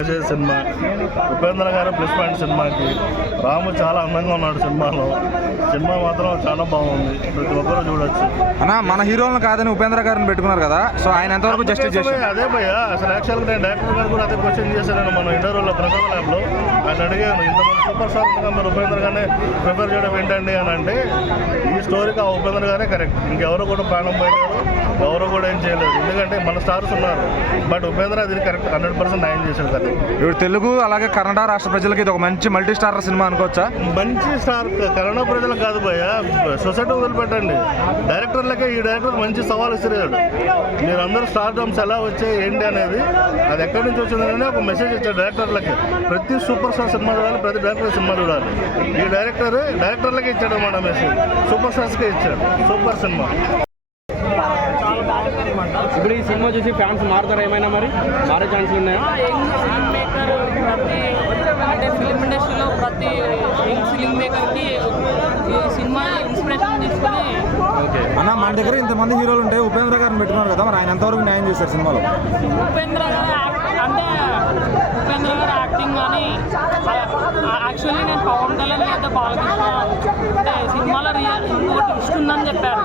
Cinema Upendra గారు plus point సినిమాకి. రాము చాలా అందంగా ఉన్నాడు సినిమాలో. సినిమా మాత్రం చాలా బాగుంది, ప్రతి ఒక్కరు చూడొచ్చు. అన్న మన హీరోలను కాదని ఉపేంద్ర గారిని పెట్టుకున్నారు కదా, సో ఆయన ఎంతవరకు జస్టిస్ చేశారు? అదే భయ్య, అసలు యాక్చువల్గా నేను డైరెక్టర్ గారు కూడా అదే క్వశ్చన్ చేశాను మన ఇంటర్వ్యూలో ప్రసాద్ ల్యాబ్లో. ఆయన అడిగాను, ఇంతమంది సూపర్ స్టార్గా మీరు ఉపేంద్ర గారిని ప్రిపేర్ చేయడం ఏంటండి అని అంటే, ఈ స్టోరీకి ఆ ఉపేంద్ర గారే కరెక్ట్. ఇంకెవరు కూడా ప్రాణం పోయినారు, ఎవరు కూడా ఏం చేయలేదు, ఎందుకంటే మన స్టార్స్ ఉన్నారు. బట్ ఉపేంద్ర అది కరెక్ట్ 100% న్యాయం చేశాడు కదా. ఇప్పుడు తెలుగు అలాగే కన్నడ రాష్ట్ర ప్రజలకి ఇది ఒక మంచి మల్టీ స్టార్ సినిమా అనుకోవచ్చా? మంచి స్టార్ కన్నడ ప్రజలకు కాదు భయ్య, సొసైటీ వదిలిపెట్టండి. డైరెక్టర్లకే ఈ డైరెక్టర్ మంచి సవాల్ ఇస్తున్నాడు. మీరు అందరూ స్టార్ డమ్స్ ఎలా వచ్చాయి ఏంటి అనేది, అది ఎక్కడి నుంచి వచ్చిందని ఒక మెసేజ్ ఇచ్చాడు డైరెక్టర్లకి. ప్రతి సూపర్ స్టార్ సినిమా చూడాలి, ప్రతి డైరెక్టర్ సినిమా చూడాలి. ఈ డైరెక్టర్లకే ఇచ్చాడు అన్నమాట మెసేజ్, సూపర్ స్టార్స్కే ఇచ్చాడు. Super cinema. ఇప్పుడు ఈ సినిమా చూసి ఫ్యాన్స్ మారుతారా? ఏమైనా మరి మారే ఛాన్సులు ఉన్నాయా? ఫిల్మ్ మేకర్ అంటే ఫిల్మ్ ఇండస్ట్రీలో ప్రతి ఫిల్మ్ మేకర్కి ఈ సినిమా ఇన్స్పిరేషన్ తీసుకొని. ఓకే అన్న, మన దగ్గర ఇంతమంది హీరోలు ఉంటే ఉపేంద్ర గారిని పెట్టుకున్నారు కదా, మరి ఆయన ఎంతవరకు న్యాయం చేశారు సినిమాలో? ఉపేంద్ర గారు యాక్టింగ్ కానీ యాక్చువల్లీ నేను పవన్ కళ్యాణ్ లేదా బాలకృష్ణ అంటే సినిమాలో ఇంకోటి ఇస్తుందని చెప్పారు.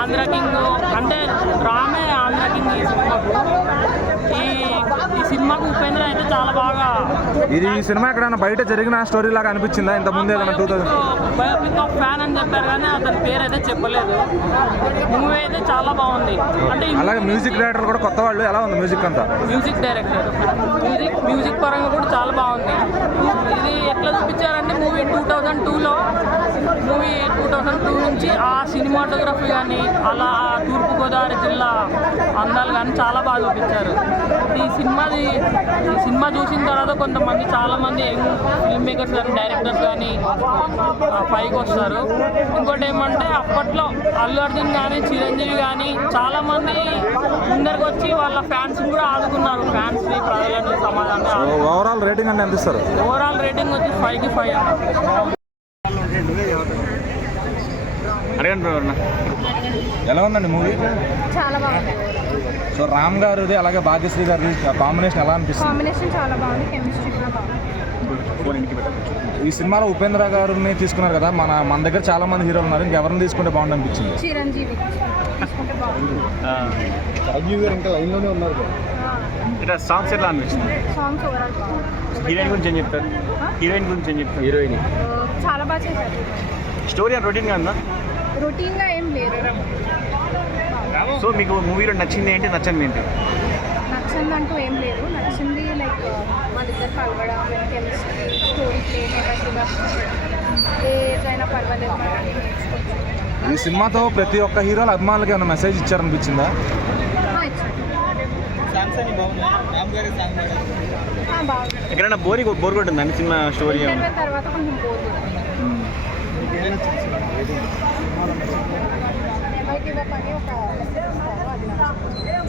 ఆంధ్ర కింగ్ అంటే రామే ఆంధ్ర కింగ్ ఈ సినిమాకు ఉపేంద్ర అయితే చాలా బాగా. ఇది ఈ సినిమా ఎక్కడైనా బయట జరిగిన స్టోరీ లాగా అనిపించిందా ఇంత ముందే? బయోపిక్ ఆఫ్ ఫ్యాన్ అని చెప్పారు కానీ అతని పేరు అయితే చెప్పలేదు. మూవీ అయితే చాలా బాగుంది. అంటే అలాగే మ్యూజిక్ డైరెక్టర్ కూడా కొత్త వాళ్ళు, ఎలా ఉంది మ్యూజిక్ అంతా? మ్యూజిక్ డైరెక్టర్ మ్యూజిక్ పరంగా కూడా చాలా బాగుంది. ఇది ఎట్లా చూపించారంటే మూవీ 2002లో మూవీ 2002 నుంచి ఆ సినిమాటోగ్రఫీ కానీ అలా ఆ తూర్పుగోదావరి జిల్లా అందాలు కానీ చాలా బాగా చూపించారు. ఈ సినిమా చూసిన తర్వాత కొంతమంది చాలామంది యంగ్ ఫిల్మ్ మేకర్స్ కానీ డైరెక్టర్స్ కానీ పైకి వస్తారు. ఇంకోటి ఏమంటే అప్పట్లో అల్లు అర్జున్ కానీ చిరంజీవి కానీ చాలామంది ముందరికి వచ్చి వాళ్ళ ఫ్యాన్స్ కూడా ఆదుకున్నారు. ఫ్యాన్స్ని, ప్రజలని, సమాజాన్ని. ఓవరాల్ రేటింగ్ అంటే ఎంత ఇస్తారు? ఓవరాల్ రేటింగ్ వచ్చి 5కి 5 అడగండి. ఎలా ఉందండి మూవీ? చాలా బాగుంది. సో రామ్ గారిది అలాగే భాగ్యశ్రీ గారి కాంబినేషన్ ఎలా అనిపిస్తుంది? కాంబినేషన్ చాలా బాగుంది, కెమిస్ట్రీ కూడా బాగుంది. ఈ సినిమాలో ఉపేంద్ర గారిని తీసుకున్నారు కదా, మన దగ్గర చాలా మంది హీరోలు ఉన్నారు, ఇంకెవరిని తీసుకుంటే బాగుంది అనిపించింది? చిరంజీవి తీసుకుంటే బాగుంది. రాజీవ్ గారు ఇంకా లైన్లోనే ఉన్నారు. ఇట్లా సాంగ్స్ ఎట్లా అనిపించింది? సాంగ్స్ ఓవరాల్ బాగుంది. హీరోయిన్ గురించి ఏం చెప్తారు? హీరోయిన్ చాలా బాగా చేశారు. స్టోరీ అండ్ రొటీన్గా ఉందా? రొటీన్గా ఏం లేదు. సో మీకు మూవీలో నచ్చింది ఏంటి, నచ్చంది ఏంటి? నచ్చింది అంటూ ఏం లేదు. నచ్చింది లైక్ వాళ్ళిద్దరు కలవడం, కెమిస్ట్రీ, స్టోరీ ప్లే, ఏజ్ అయినా పర్వాలేదు. ఈ సినిమాతో ప్రతి ఒక్క హీరోల అభిమానులకి ఏమైనా మెసేజ్ ఇచ్చారనిపించిందా? ఎక్కడైనా బోర్ కొట్టిందండి సినిమా స్టోరీ? తర్వాత కొంచెం bore.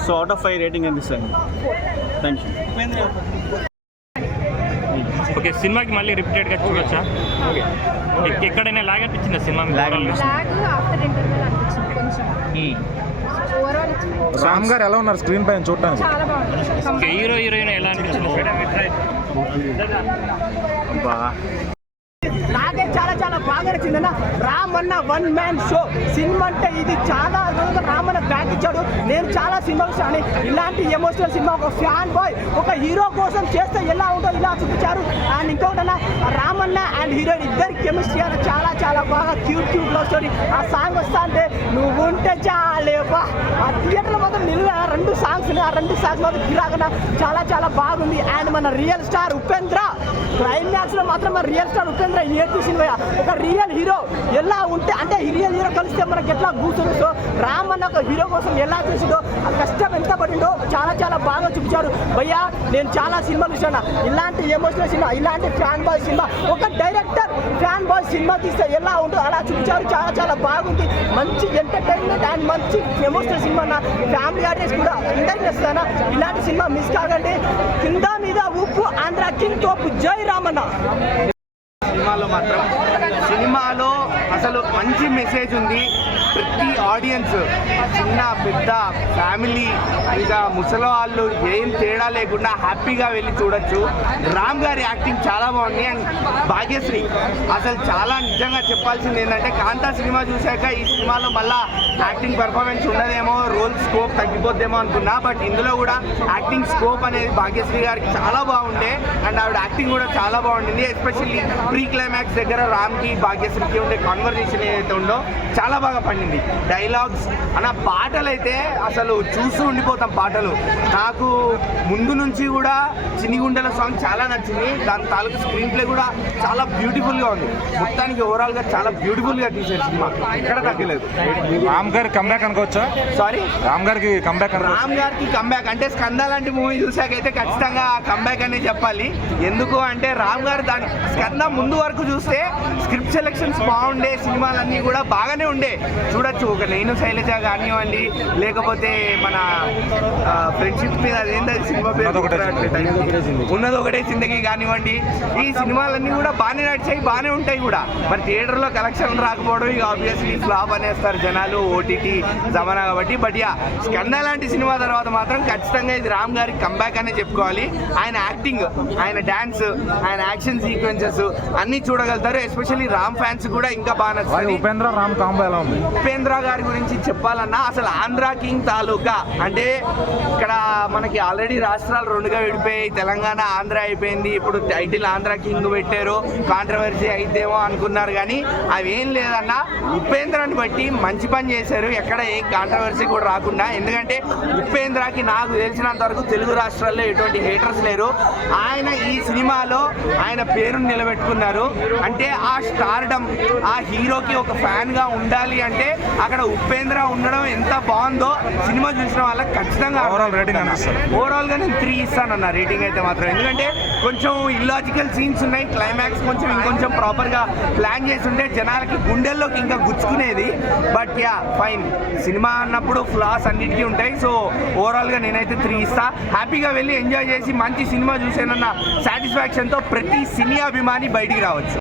So out of 5 rating అనిపిస్తుంది. Thank you. ఓకే, సినిమాకి మళ్ళీ రిపీటెడ్గా చూడొచ్చా? ఎక్కడైనా లాగ్ అనిపించిందా సినిమా? లాగ్ ఆఫ్టర్ ఇంటర్వెల్ అనిపించింది కొంచెం. ఓవరాల్ రామ్ గారు ఎలా ఉన్నారు స్క్రీన్ పైన చూడటానికి? చాలా బాగుంది. హీరోయిన్ ఎలా అనిపించింది? నాకే చాలా బాగా నచ్చిందన్న. రామ్ అన్న 1 మ్యాన్ షో సినిమా అంటే ఇది చాలా రామ్ అన్న బ్యాక్ ఇచ్చాడు. నేను చాలా సినిమా చూసాను, ఇలాంటి ఎమోషనల్ సినిమా ఒక ఫ్యాన్ బాయ్ ఒక హీరో కోసం చేస్తే ఎలా ఉంటుందో ఇలా చూపించారు. అండ్ ఇంకొకటన్నా రామ్ అన్న అండ్ హీరోయిన్ ఇద్దరి కెమిస్ట్రీ చాలా బాగా క్యూట్ లవ్ స్టోరీ. ఆ సాంగ్ వస్తా అంటే నువ్వు ఉంటే చాలేవా, ఆ థియేటర్లో మాత్రం నిలువ 2 సాంగ్స్ ఉన్నాయి. ఆ 2 సాంగ్స్ మాత్రం గిరాకన్నా చాలా బాగుంది. అండ్ మన రియల్ స్టార్ ఉపేంద్ర క్లైమాక్స్ లో మాత్రం మన రియల్ స్టార్ ఉపేంద్ర ఏడ్చేసింది. ఒక రియల్ హీరో ఎలా ఉంటే అంటే రియల్ హీరో కలిస్తే మనకి ఎట్లా కూర్చుందో, సో రామ్ అన్న ఒక హీరో కోసం ఎలా చేసిందో, ఆ కష్టం ఎంత పడిందో చాలా బాగా చూపించారు. భయ్యా నేను చాలా సినిమాలు చూసాను, ఇలాంటి ఎమోషనల్ సినిమా, ఇలాంటి ఫ్యాన్ బాయ్ సినిమా, ఒక డైరెక్టర్ ఫ్యాన్ బాయ్ సినిమా తీస్తే ఎలా ఉంటుందో అలా చూపించారు. చాలా బాగుంది. మంచి ఎంటర్టైన్మెంట్ అండ్ మంచి ఎమోషనల్ సినిమా. నా ఫ్యామిలీ ఆడియన్స్ కూడా అందరికీ వస్తానా, ఇలాంటి సినిమా మిస్ కాకండి. కింద మీద ఉప్పు ఆంధ్ర కింగ్ తోపు జై రామన్న. సినిమాలో అసలు మంచి మెసేజ్ ఉంది. ప్రతి ఆడియన్స్ చిన్న పెద్ద ఫ్యామిలీ ఇక ముసలి వాళ్ళు ఏం తేడా లేకుండా హ్యాపీగా వెళ్ళి చూడొచ్చు. రామ్ గారి యాక్టింగ్ చాలా బాగుంది. అండ్ భాగ్యశ్రీ అసలు చాలా నిజంగా చెప్పాల్సింది ఏంటంటే కాంతా సినిమా చూశాక ఈ సినిమాలో మళ్ళీ యాక్టింగ్ పర్ఫార్మెన్స్ ఉండదేమో, రోల్ స్కోప్ తగ్గిపోద్దేమో అనుకున్నా. బట్ ఇందులో కూడా యాక్టింగ్ స్కోప్ అనేది భాగ్యశ్రీ గారికి చాలా బాగుండే. అండ్ ఆవిడ యాక్టింగ్ కూడా చాలా బాగుంటుంది. ఎస్పెషల్లీ ప్రీ క్లైమాక్స్ దగ్గర రామ్కి భాగ్యశ్రీకి ఉండే కాన్వర్జేషన్ ఏదైతే ఉందో చాలా బాగా పండింది. డైలాగ్స్ అన్న పాటలు అయితే అసలు చూస్తూ ఉండిపోతాం. పాటలు నాకు ముందు నుంచి కూడా చినిగుండెల సాంగ్ చాలా నచ్చింది. దాని తాలూకు స్క్రీన్ ప్లే కూడా చాలా బ్యూటిఫుల్గా ఉంది. మొత్తానికి ఓవరాల్గా చాలా బ్యూటిఫుల్గా తీశారు సినిమా, ఎక్కడ తగ్గలేదు. రామ్ గారి కంబ్యాక్ అనుకోవచ్చా? సారీ, రామ్ గారికి కంబ్యాక్ రామ్ గారికి కంబ్యాక్ అంటే స్కంద లాంటి మూవీ చూసాకైతే ఖచ్చితంగా కంబ్యాక్ అనే చెప్పాలి. ఎందుకు అంటే రామ్ గారు దాని స్కంద ముందు వరకు చూస్తే స్క్రిప్ట్ సెలెక్షన్స్ బాగుండే, సినిమాలన్నీ కూడా బాగానే ఉండే, చూడొచ్చు. ఒక నేను శైలజ కానివ్వండి, లేకపోతే మన ఫ్రెండ్షిప్ మీద అదేంటది సినిమా పేరు ఉన్నది ఒకటే జిందగీ కానివ్వండి, ఈ సినిమాలన్నీ కూడా బాగానే నడిచాయి, బాగానే ఉంటాయి కూడా. మరి థియేటర్లో కలెక్షన్ రాకపోవడం ఇక ఆబ్వియస్లీ ఫ్లాప్ అనేస్తారు జనాలు, ఓటీటీ జమానా కాబట్టి. బట్ యా, స్కంద లాంటి సినిమా తర్వాత మాత్రం ఖచ్చితంగా ఇది రామ్ గారికి కంబ్యాక్ అనే చెప్పుకోవాలి. ఆయన యాక్టింగ్, ఆయన డాన్స్, ఆయన యాక్షన్ సీక్వెన్సెస్ అన్నీ చూడగలుగుతారు. ఎస్పెషల్లీ రామ్ ఫ్యాన్స్ కూడా ఇంకా బాగా నచ్చుతుంది. ఉపేంద్ర రామ్ కాంబో ఎలా ఉంది? ఉపేంద్ర గారి గురించి చెప్పాలన్నా అసలు ఆంధ్ర కింగ్ తాలూకా అంటే ఇక్కడ మనకి ఆల్రెడీ రాష్ట్రాలు రెండుగా విడిపోయాయి. తెలంగాణ ఆంధ్ర అయిపోయింది. ఇప్పుడు టైటిల్ ఆంధ్ర కింగ్ పెట్టారు. కాంట్రవర్సీ అయితేమో అనుకున్నారు కానీ అవేం లేదన్నా. ఉపేంద్రని బట్టి మంచి పని చేశారు, ఎక్కడ ఏ కాంట్రవర్సీ కూడా రాకుండా. ఎందుకంటే ఉపేంద్రకి నాకు తెలిసినంత వరకు తెలుగు రాష్ట్రాల్లో ఎటువంటి హేటర్స్ లేరు. ఆయన ఈ సినిమాలో ఆయన పేరుని నిలబెట్టుకున్నారు. అంటే ఆ స్టార్డమ్, ఆ హీరోకి ఒక ఫ్యాన్గా ఉండాలి అంటే అక్కడ ఉపేంద్ర ఉండడం ఎంత బాగుందో సినిమా చూసిన వాళ్ళకి ఖచ్చితంగా ఓవరాల్ రేటింగ్ అనిపిస్తుంది. ఓవరాల్గా నేను 3 ఇస్తానన్న రేటింగ్ అయితే మాత్రం. ఎందుకంటే కొంచెం ఇల్లాజికల్ సీన్స్ ఉన్నాయి. క్లైమాక్స్ కొంచెం ఇంకొంచెం ప్రాపర్గా ప్లాన్ చేసి ఉంటే జనాలకి గుండెల్లోకి ఇంకా గుచ్చుకునేది. But ya, fine. సినిమా అన్నప్పుడు ఫ్లాస్ అన్నిటికీ ఉంటాయి. సో ఓవరాల్గా నేనైతే 3 ఇస్తా. హ్యాపీగా వెళ్ళి ఎంజాయ్ చేసి మంచి సినిమా చూసానన్న సాటిస్ఫాక్షన్తో ప్రతి సినీ అభిమాని బయటికి రావచ్చు.